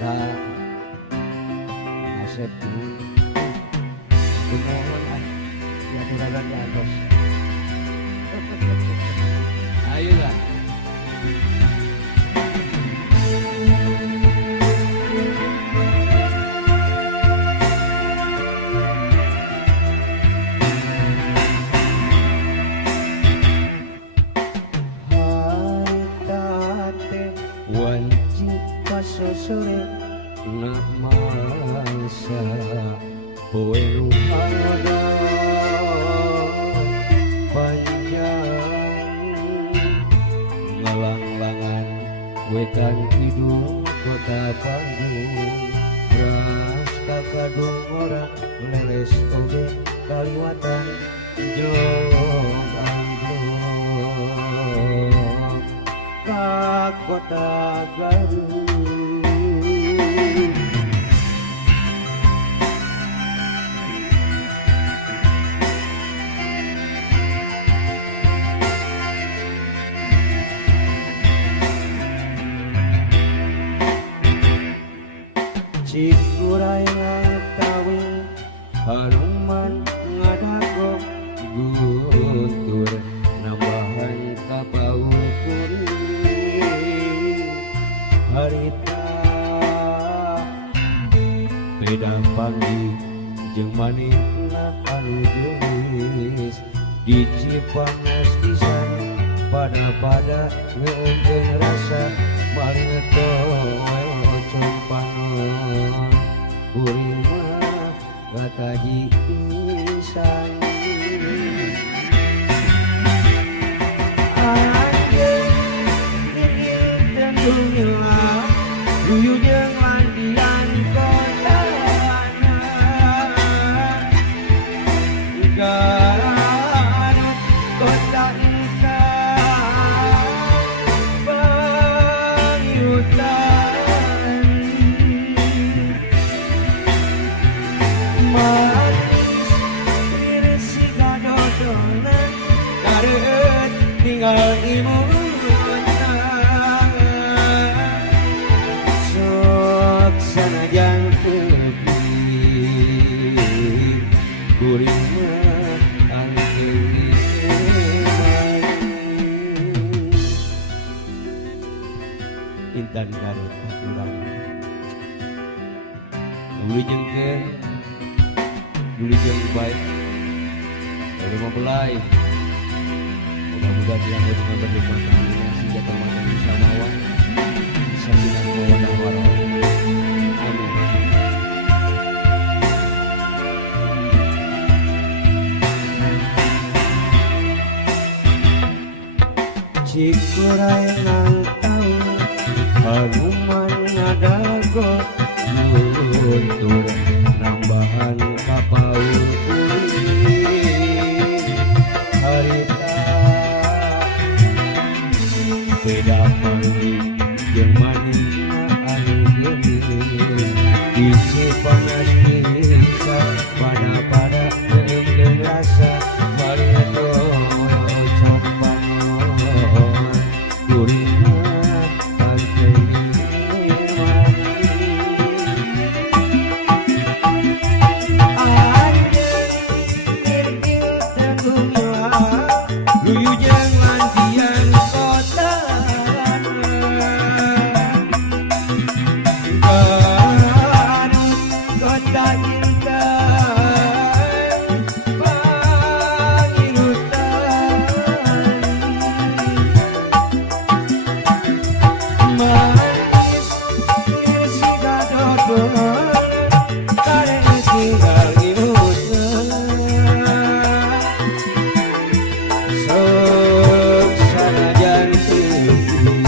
Kak Asep kunohon ya turagan di atas. Ayolah. Wajib pasosore nak masa poe ada panjang ngalang-langan wetan kidul kota Bandung ras kakadung orang leles oge kaliwatan jong anggung ka kota Garut. Cikuray ngakawin haruman ngadago guntur nambahan kapaukur harita beda panggih jeung manehna anu geulis di Cipanas pisan pada ngeunkeun rasa maling tong panon kuring mah gataji pisan dunia duyu jeung landian kotana Garut kota ikan pangiyutan manis iris siga dodonan kareut tinggal ibu sanajan tepi kuring mah anu Intan Garut kurang duli jeung baik baru mau belai mudah-mudahan yang dengan berdebat si jatuh mata samawan sambilan mawadah warahmatullahi. Cikuray nang tau haruman ngadago guntur nambahan kapau harita beda panggih jeung manehna anu geulis di Cipanas pisan pada ngeunkeun rasa maling tong panon kuring mah panteuing anjeun teu dunia duyu jeung landian kota Garut kota intan pangirutan manis siga dodonan kareut tinggal ibutan sok sanajan tepi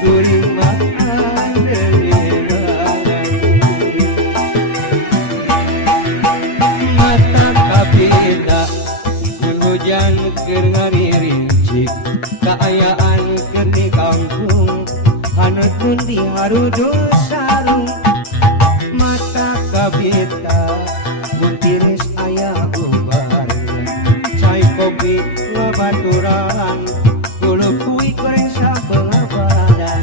kuring mah mata kapina hujan keur ngaririnci kaayaan keur di kampung haneutkeun di harudul sarung mata kapita buntiris aya bubar cai kopi babaturan kulup kuih goreng sabelah badan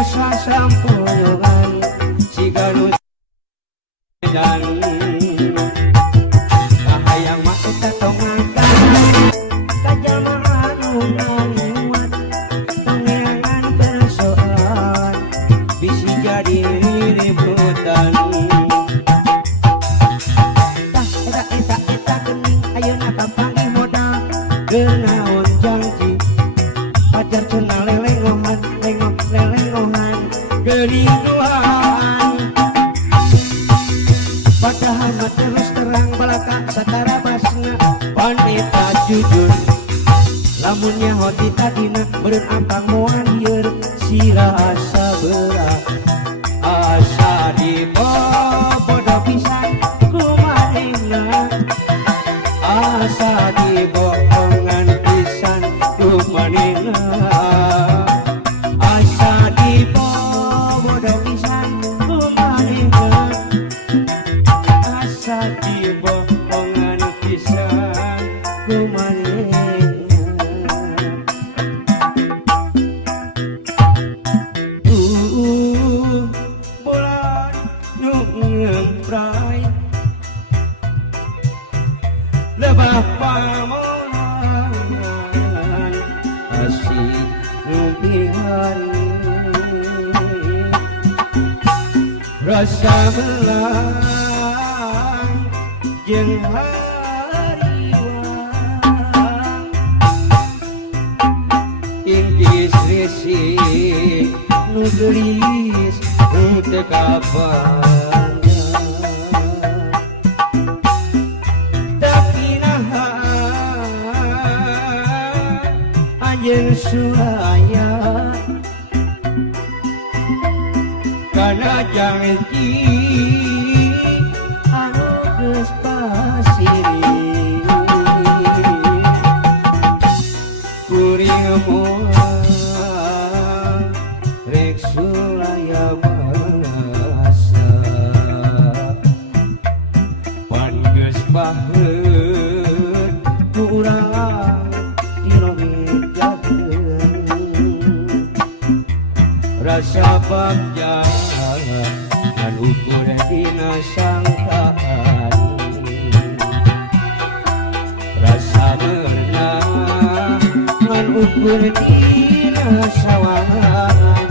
sasampungan si Garut dan kahayang masuk tatongakan kajalmaan ngaliwat pangerangan kersoan bisi jadi ributan tah eta kening ayeuna kapanggih modal genaon janji pacar cenah lelengohan lelengohan kerinduan padahal mah terus terang balaka satara basna wanita jujur lamunnya hoti tadina beureun ampang moal lieur sirasa berat asa dibobodo pisan kumanehna asa dibohongan pisan kumanehna asa dibobodo pisan kumanehna asa dibohongan pisan kumanehna bulan nu ngemprai lebah pamolan asih numpihari rasa belang jeung hariwang ingkis risih nu gelis nu teu kapanjang tapi naha anjeun suraya kana janji anu geus pasiri kuring moal rek suraya bangasa pan geus baheut kurang dirogejakeun rasa bagja dan ukur dina sangkaan rasa merenang dan ukur dina sawangan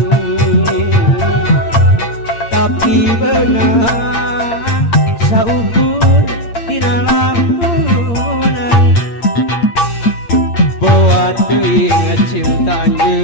tapi benar saukur dina lamunan buat ingat cintanya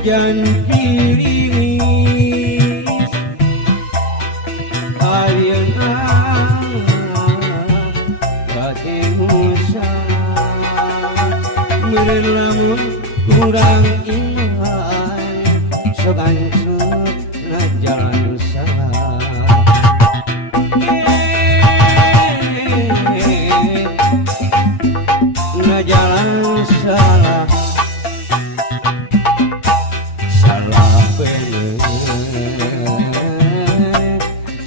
hujan dirimis ayeuna bate musang meureun lamun kurang iman sok hancur na jalan salah na jalan salah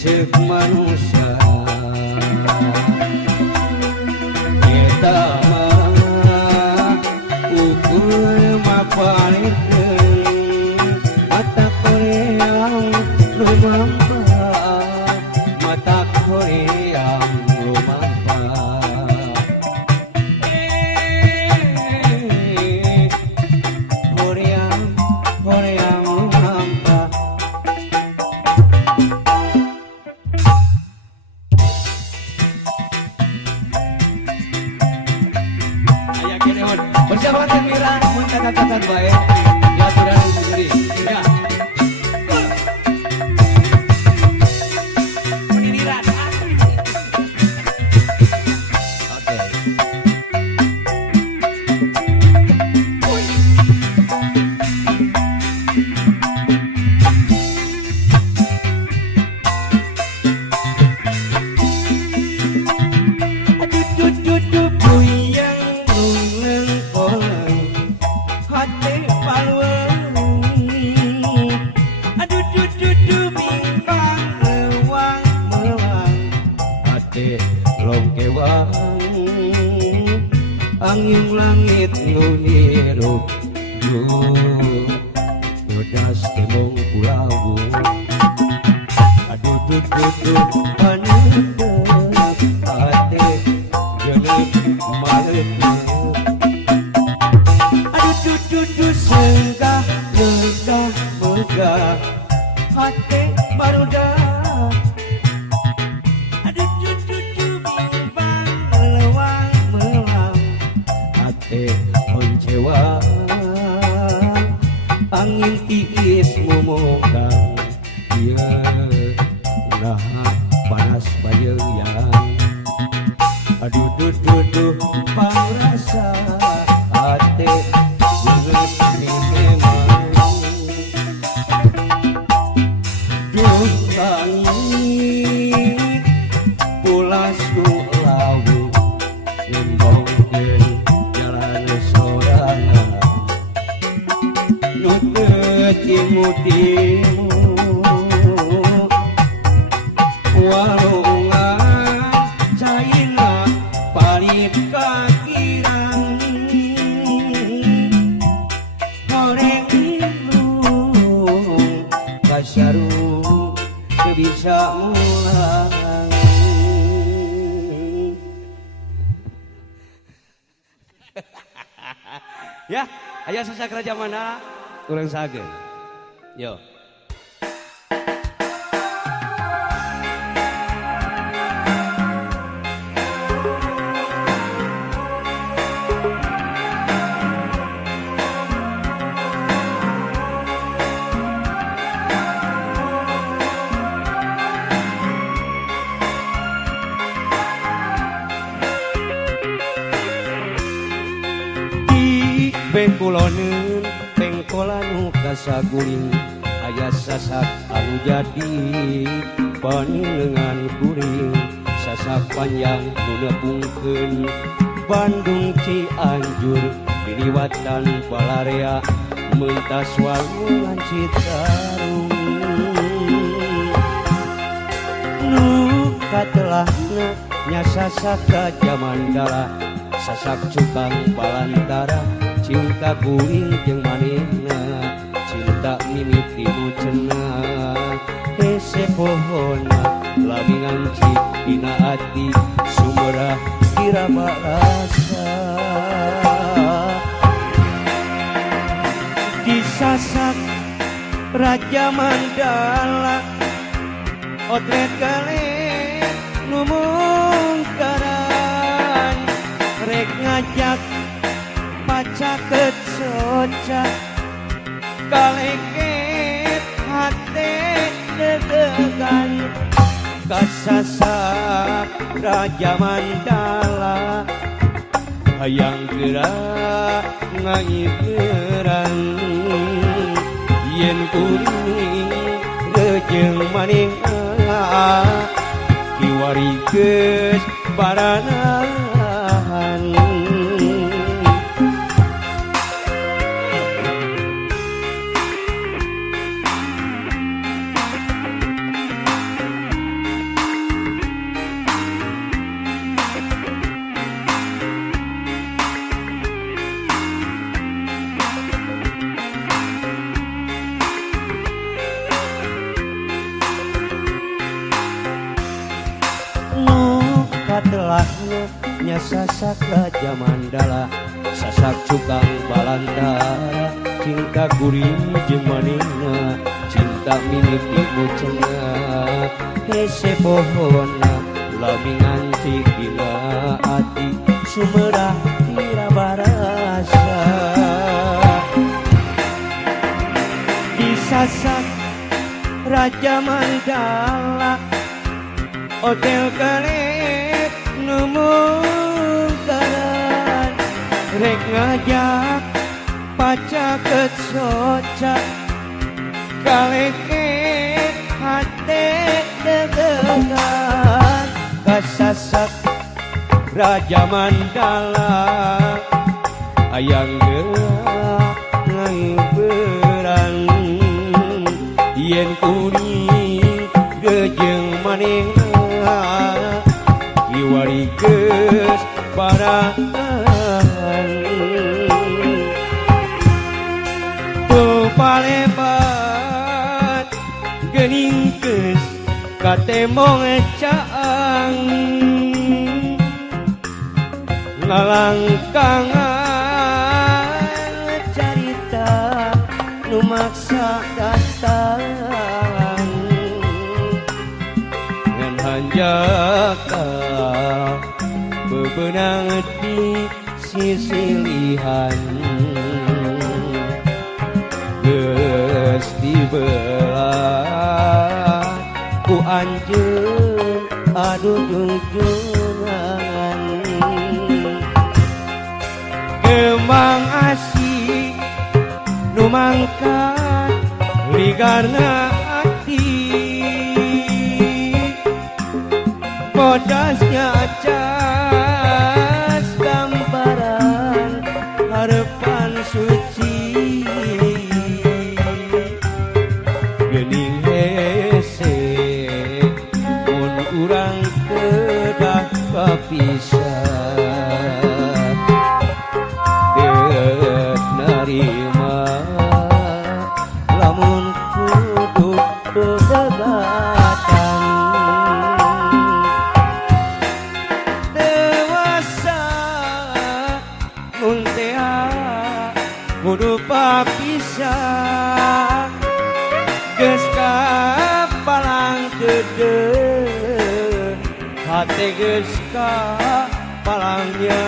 cek manusia kita mah ukur mah palingkeun mata kolong kewang angin langit nu hirup bedas temong pulau aduh duduh paneudeuh ate jeuleuh maleupeuh aduh duduh senggah legah megah hate barudak aduh duduh bimbang lewang melang hate oncewang angin tiis momogang ieu naha panas bayeuyang aduh duduh pangrasa hate geus memang duh langit pulas ku lawu ngembongkeun jalan sorangan nu teu timu-timu walungan caina palit kakirang horeng ilung kasarung teu bisa mulang ya aya sasakra jamana urang sageun yo pengkuloneun pengkola nu kasaguling aya sasak anu jadi panengan kuring sasak panjang nu nepungkeun Bandung Cianjur diliwatan Balarea mentas walungan Citarum nu katelahna nya sasak Raja Mandala sasak cukang Balantara cinta kuring jeung manehna cinta mimiti nu cenah hese pohonna lamingan cik dina ati sumerah irama rasa disasak Raja Mandala otret kale nu mungkaran rek ngajak pacaket soca kaleket hate dedegan kasasak Raja Mandala hayang gerak ngaieuran yen kuring rejeung manehna kiwari geus baranahan katelahna nya sasak Raja Mandala sasak cukang Balantara cinta kuring jeung manehna cinta mimiti nu cenah hese pohonna lamingan cik dina ati sumerah irabarasa disasak Raja Mandala hotel kale mungkaran rek ngajak pacaket soca kaleket hate dedegan kasasak Raja Mandala hayang gerak ngaieuran yen kuring gejeung manehna kiwari beberan tu palebat geuning geus katembong caang ngalangkangan carita nu maksa datang ngan hanjaka bebenang di sisilihan geus dibelah ku anjeun adu junjungan kembang asih nu mangkat ligarna ati bodasnya cas gambaran harapan suci geuning hese mun urang kedah kapisah deuk narima lamun kudu bebegatan dewasa mun tea kudu papisah geus kapalang deudeuh hate geus kapalangnya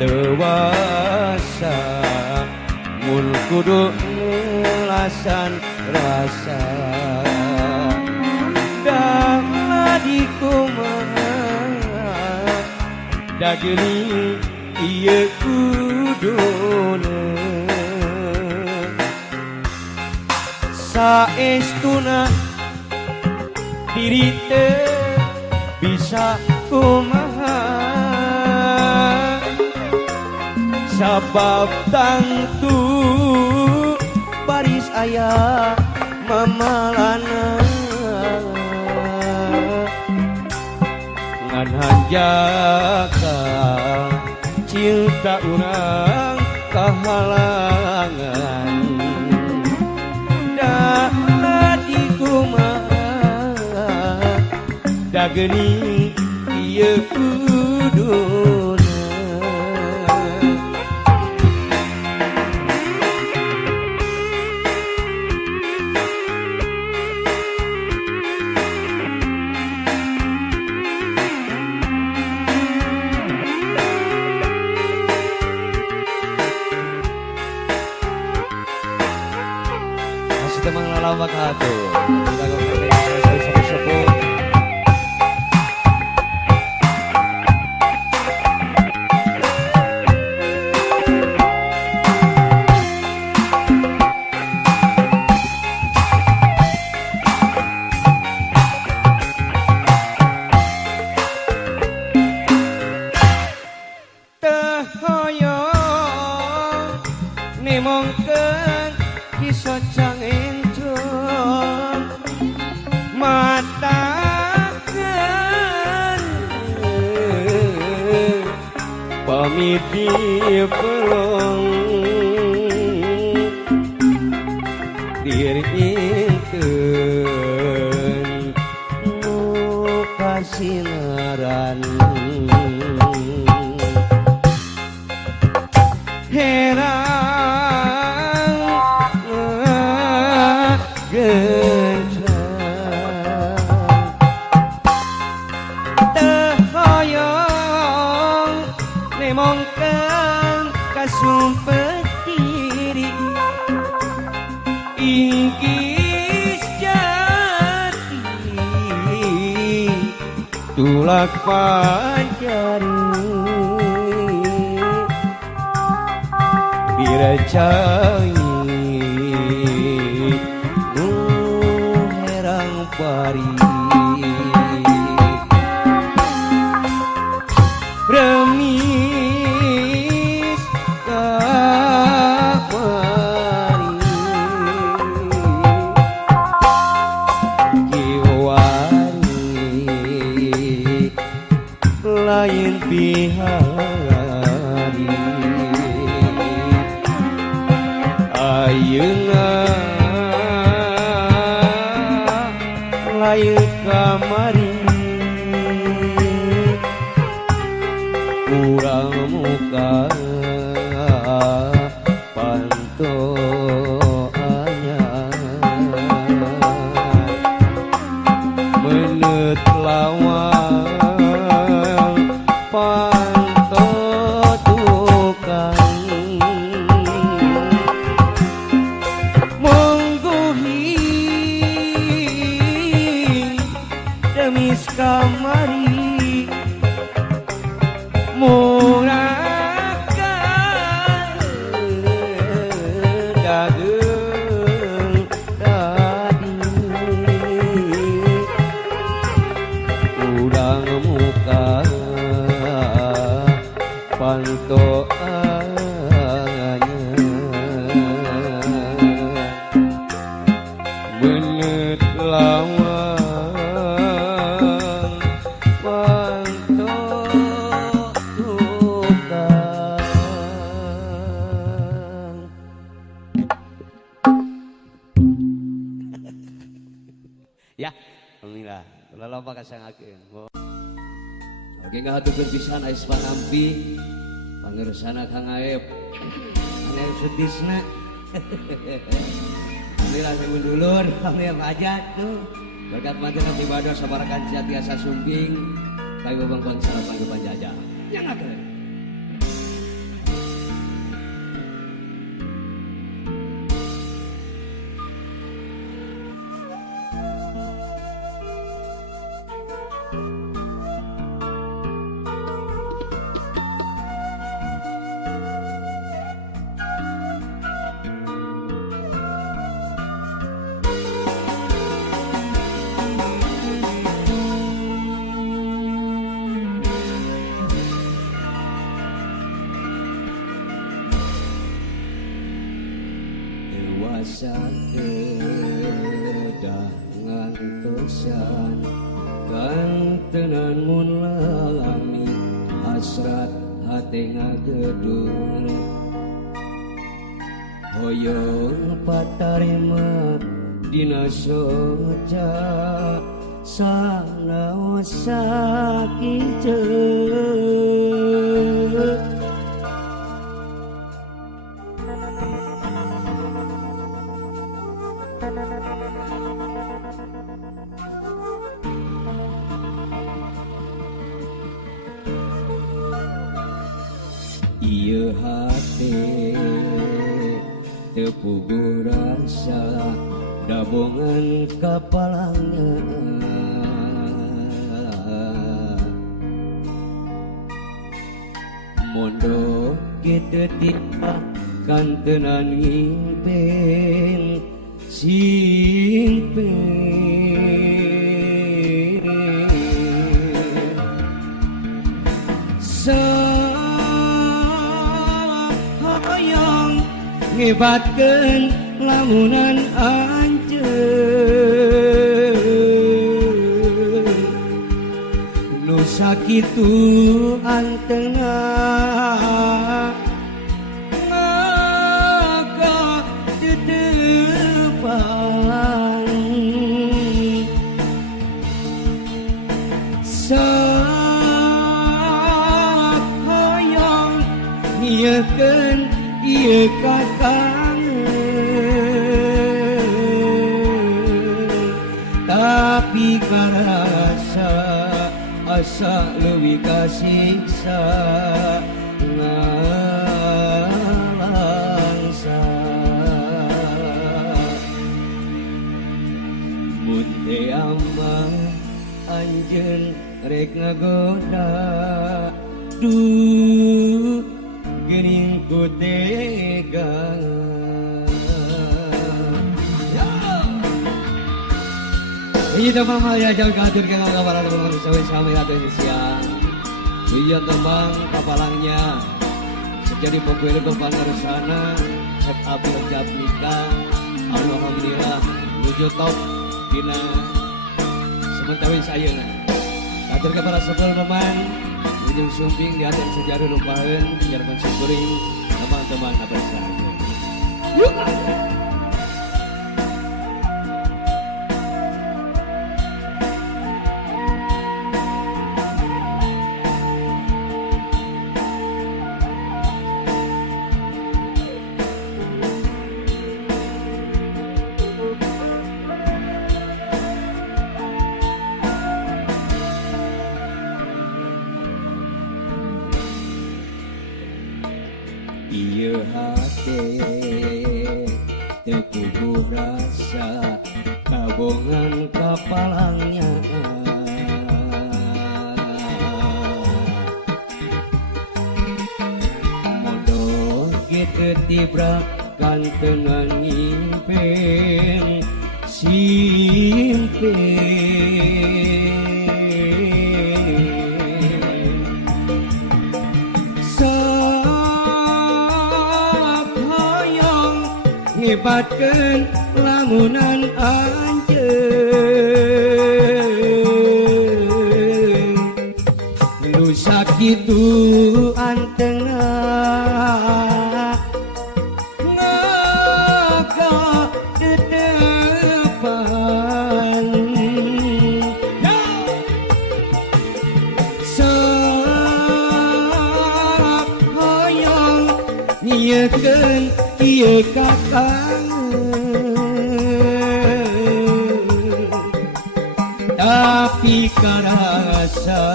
dewasa mun kudu ngelasan rasa dah di kumaha da geuning ieu kuduna saestuna diri teu bisa kumaha sabab tangtu baris aya mamalana ngan hanjaka cinta urang kahalangan da di kumaha da geuning ieu kuduna Temang lalawak hatu kita ngomongin sepuh-sepuh teh hoyong nemongkeun kisah cangin matakan pamiti pelong dirinkeun nu kasinaran herang gencang teu hoyong nemongkeun kasumpet diri ingkis jati tulak pancari diracai nu herang pari remis kamari kiwari ayeuna layu kamari urang muka panto menet lawang panto tukang mongguhi demis kamari murakan dageng tadi urang muka panto menet lawang panto tukang. Ya, alhamdulillah. Kalau lomba kasangakeun. Oke, ngahaturkeun pisan ais panampi pangersana Kang Aep. Kang Aep Sutisna. Alhamdulillah saya dulur, alhamdulillah hajat tuh. Berkat mantan ibadah sabarakan tiasa sumping, kami bangkuan salam panggilan jajah. Yang akan. Dewasa kedah ngantosan kantenan mun lami hasrat hate ngagedung hoyong patarima dina soca sanaos sakiceuk ieu hate tepuguh rasa dabongan kapalangan mondok kitu tiba kantenan ngimpen simpen sayang ngebatkeun lamunan anjeun nu sakitu antengna ngagadepan sayang nyiekeun ieu kakang tapi karasa asa leuwih kasiksa ngalangsa mun teu amah anjeun rek ngagoda duh geuning ku tega Iya mama ya jauh katur ke kabar ada bang sampai atau siang. Iya tembang kapalangnya sejadi pokoknya depan dari sana set abil jab nikah. Alhamdulillah menuju top dina sementara saya na. Katur ke para sepuluh teman ujung sumping di atas sejarah lupahan jarman syukuring teman-teman apa saja. Yuk. kagungan kapalangnya modal gitu tibra kantengan ngimpeng simpeng sakayang ngibatkeun lamunan anjeun lu sakitu antengna ngaka dedepan sakayang nyiekeun ieu kakang tapi karasa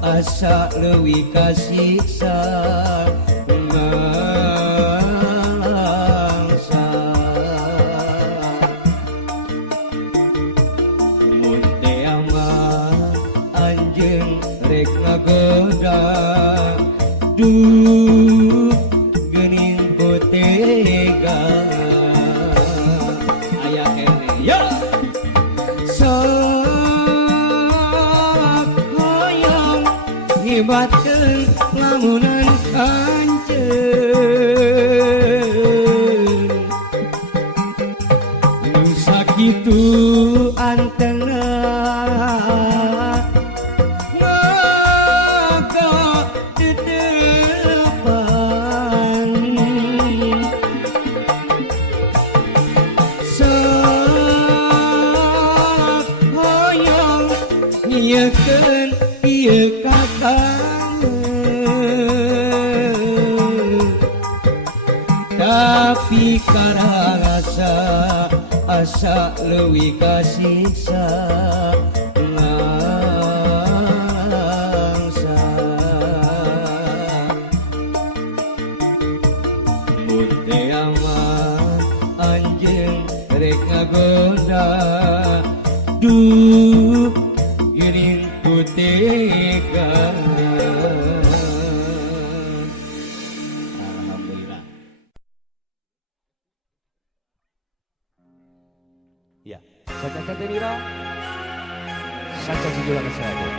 asa leuwih kasiksa ngalangsa mun teu aman anjeun rek ngagoda duh geuning ku tega aya kene yo sakayang ngibatkeun lamunan anjeun nu sakitu antengna ngaka dedepan sakayang nyiekeun ieu kakang tapi karasa asa leuwih kasiksa ngangsa mun teu aman anjeun rek ngagoda duh geuning ku tega. Alhamdulillah. Ya, Saca Katenira, Saca Sijulan Kesehatan.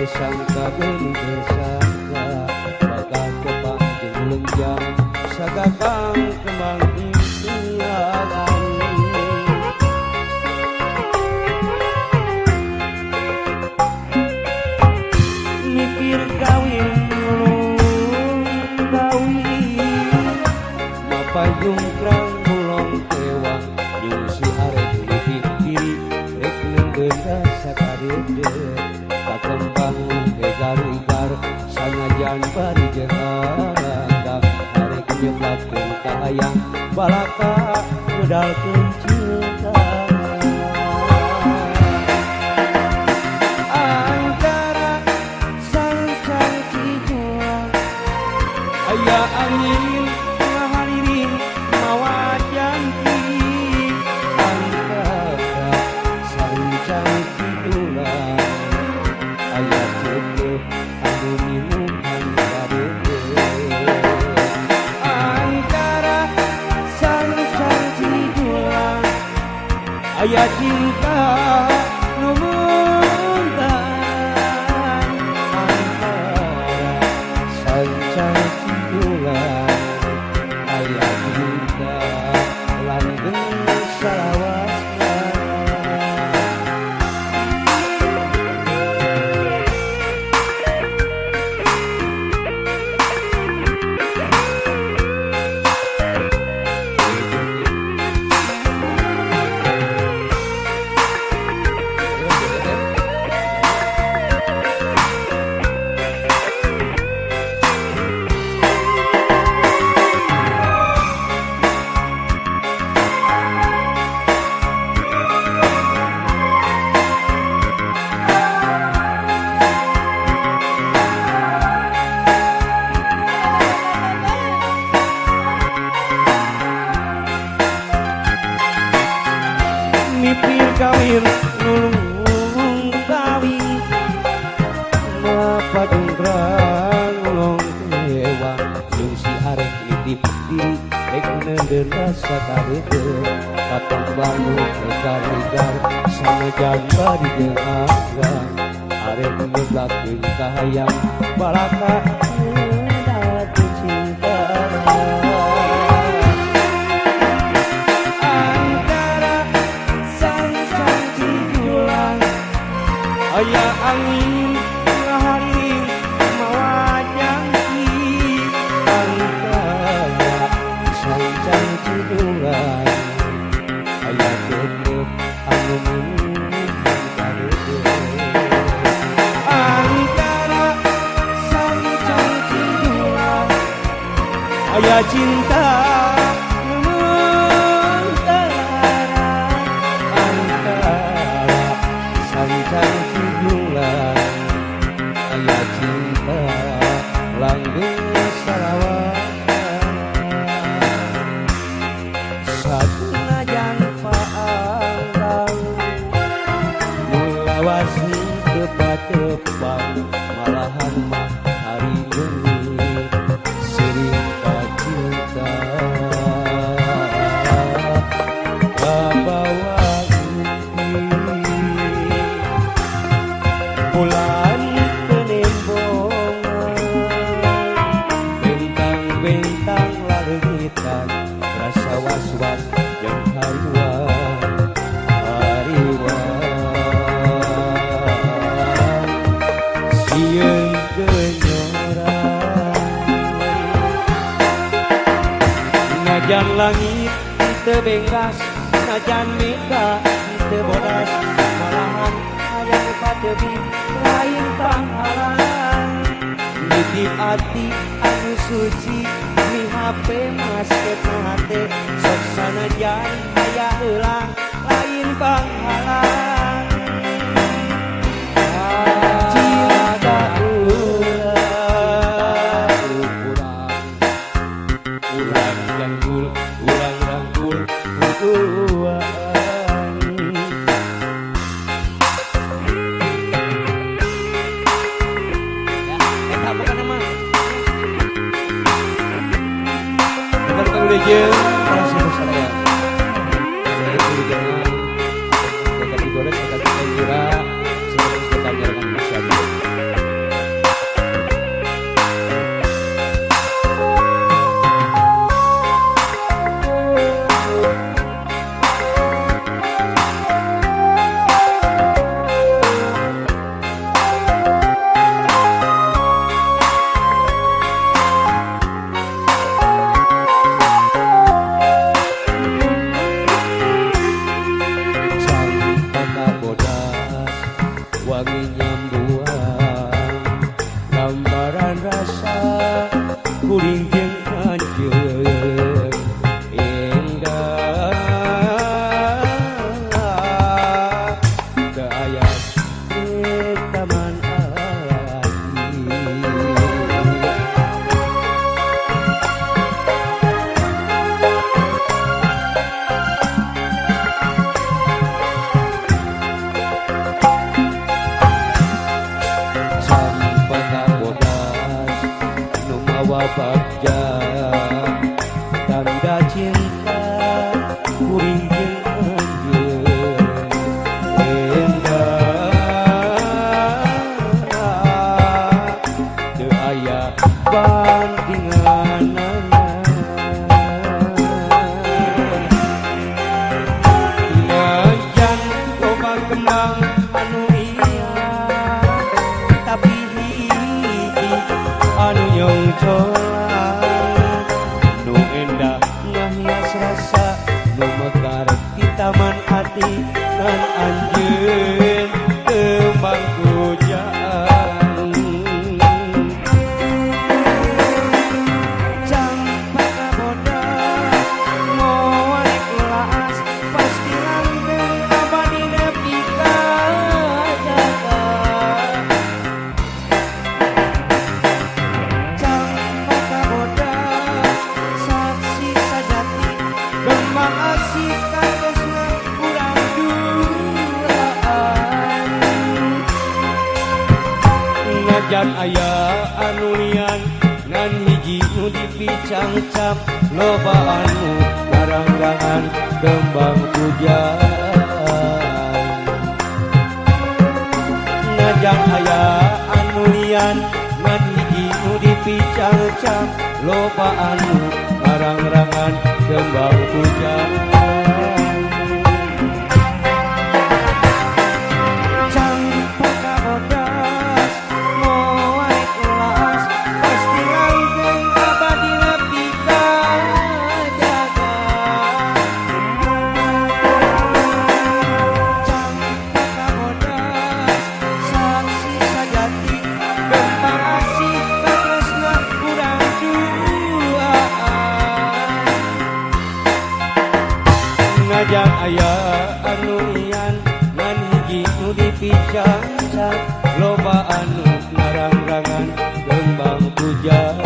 Kesangka beli bersangka bakal kepanjang lenjang sagakang kembang impian mikir kawin ulung kawin mapayung krang mulong tewang yung si arek lipit diri rek nenggenda sakadede kembang gegar-gegar sangajan bari jerangga arek nyeblakkeun ka hayang balaka medalkeun cinta antara sancang cijulang aya angin ngahariri mawa janji antara sancang cijulang aya ceukeut anu minuman kadede antara sancang cijulang aya cinta nu muntan sanajan bari jeung anggan arep ngeblakeun kahayang balaka datu cinta antara sancang cidulang aya angin ngaharing mawa jangki antara sancang cidulang aya tetep anu antara sancang cidulang aya cinta antara sancang cidulang aya cinta langgeng salawan sakunajan paanggang mulawasi tepat-tepat malahan mah hari ini sering cinta babawa bulan penembongan bentang-bentang laregitan rasa was-was yang hariwan sieun kenyoran najan langit teu bengkas najan mega teu bodas malahan hayang padebi lain panghalang nitip ati anu suci mi hape masket hate sok sanajan aya heulang lain panghalang cinta urang rangkul uang eta bukan emang kita udah jeung rasa besarnya dari jangan dekat digoreng dekat kira sebelum kita jalankan masyarakat wangi nyambuan gambaran rasa kuring jeung anjeun indah teu aya di taman hati bagja tanda cinta kuring jeung anjeun indah teu aya bandinganana najan loba kembang anu liar tapi hiji anu nyongcolan nu endah ngahias rasa nu mekar di taman hati dan anjeun kembang pujaan campak kabodas ngoek laas pasti langgeng abadi nepi ka jaga najan aya anu lian ngan hiji nu dipicangcap loba anu garang-garangan kembang pujaan ngajak aya anu lian ngan hiji nu dipicang-cang loba anu ngarang-rangan kembang pujang campur kabodas moai ulas pasti langgeng abadi nepi ka jaga campur kabodas saksi sajati gempang asih katresna urang duaan ngajak aya anu ian ngan hiji nu dipicang-cang loba anu ngarang-rangan kembang pujang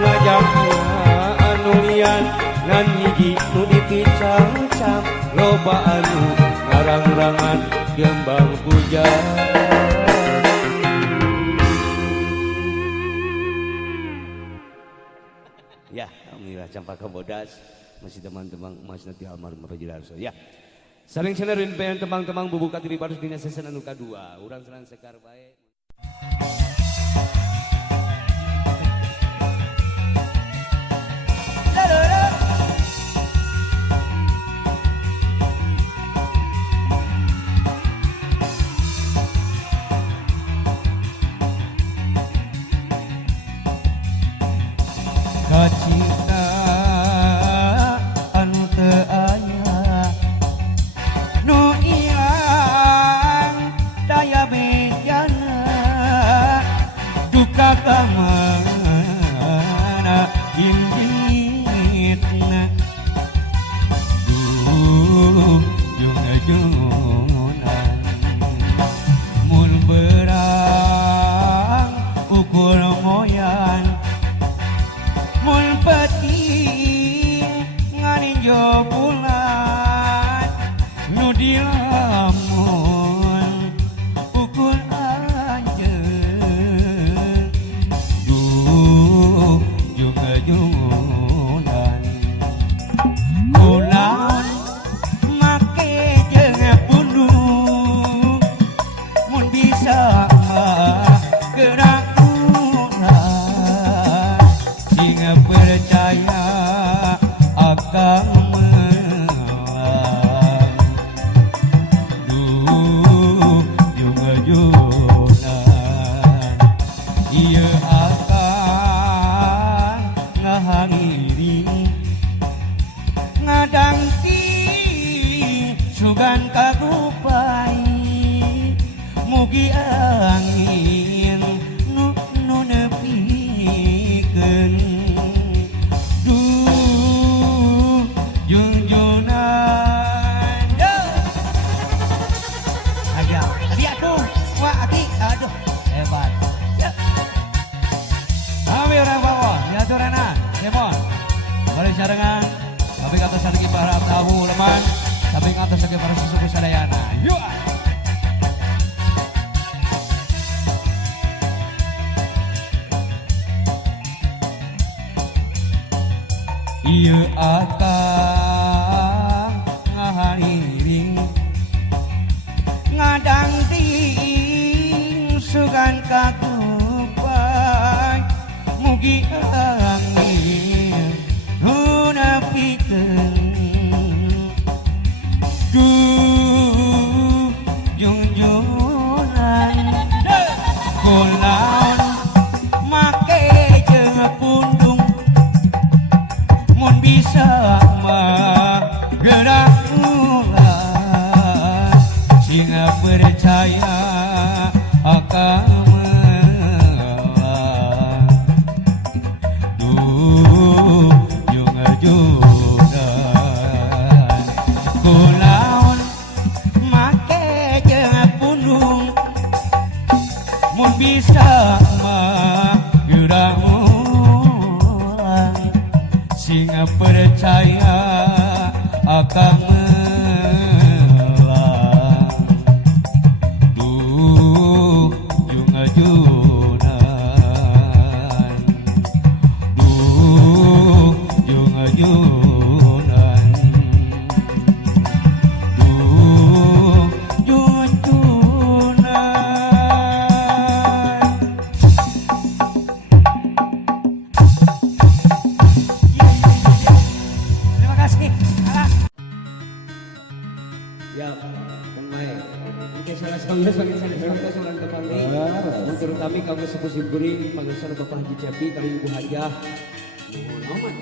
ngajak aya anu ian ngan hiji nu dipicang-cang loba anu ngarang-rangan kembang pujang. Ya, alhamdulillah Campaka Bodas masih teman-teman masih nanti almarhum Bapak Jidarso. Ya, saling senerin pengen teman-teman bubuka diri baru dina season anu kadua. Urang serang sekar bae. Kacita anu teu aya nu ilang daya bejana duka kamana inditna jungan mun berang ukul moyan mun peting nganinjo bulan nu dilamun ukul anjeun duh jungan bulan make jeung punduh mun bisa mah gerak percaya akan menang duh jungan ia akan ngahadiri ngadangki sugan kagupai mugi angin nu nepikeun sarengan tapi kata sargi para tahu leman tapi kata sargi para susuku sadayana yuk ieu akang ngahariring ngadang ting sugan kakupai mugi angin duh junjunan kulaun make jeung pundung mun bisa mah gerak ulah singa percaya akan bisa mah gerak ulang singa percaya akan melang duh jungajunan duh jungajunan duh Ya, kan baik. Kita salah satu sebagai kita seorang kepala. Untuk kami kamu sepuh simpuri, panggil Bapak Haji Cepi, kali Ibu Hajah. Mohon amat.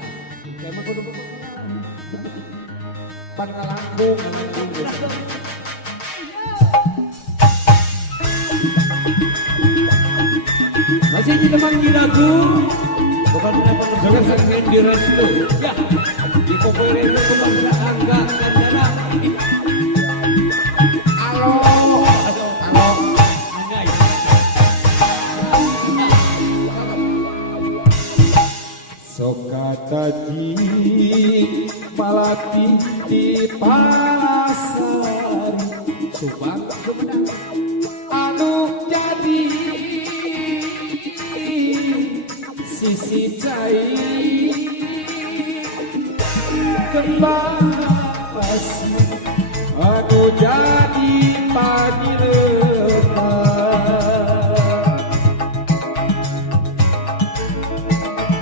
Kayak mah kudu Pangalangkung. masih di teman giraku. Bukan kenapa jangan sampai di restu. Ya, di pokoknya itu kebangsa angga kandana. Halo. Halo. Angai. Sokataji malati di Palasari Subang Sumedang anu jadi sisi cai kembang pasir anu jadi padiletan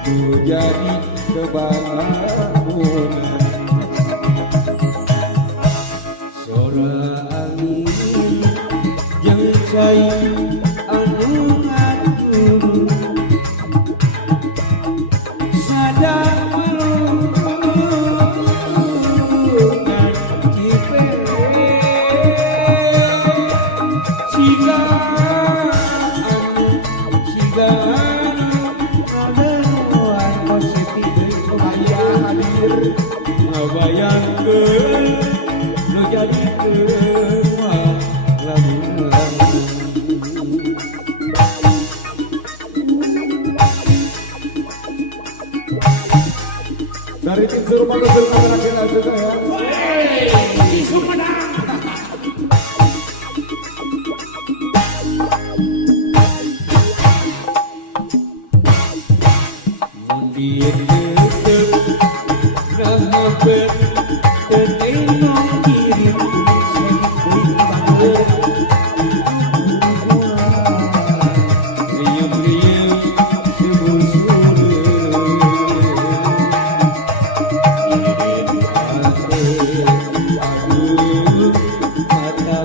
ku jadi kebangunan Suara angin yang cair anu ngatur sadar melungkungan cipere siga ada nuan positif ayah hadir ngabayangkeun nu jadi keua lamun dari tim Surma Nusur Kamerakina juga ya. mundir teu rahmat tenenong kirim riung-riung subuh-subuh mata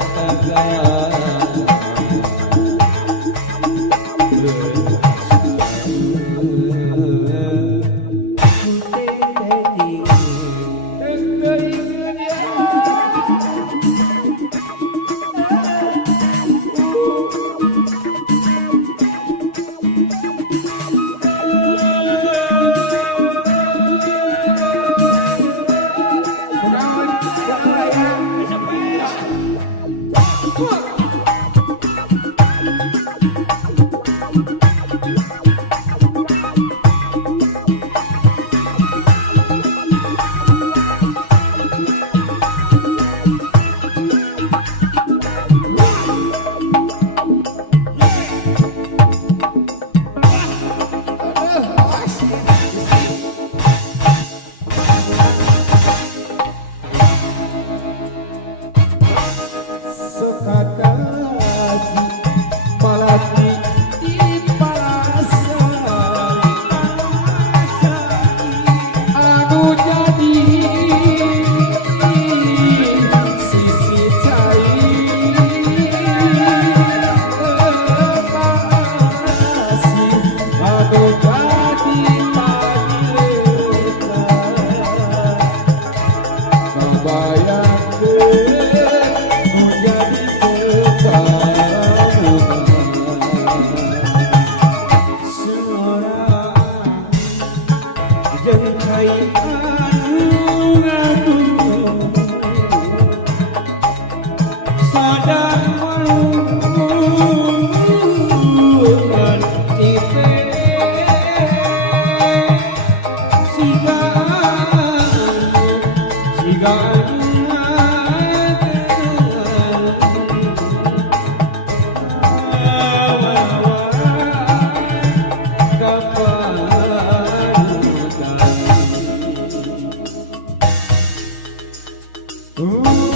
Sokataji malati di Palasari anu jadi sisi cai pasir anu jadi padiletan kebayangkeun nu jadi kebangunan yang cair anu ngatur sadar melungkungan cipere siga Ooh.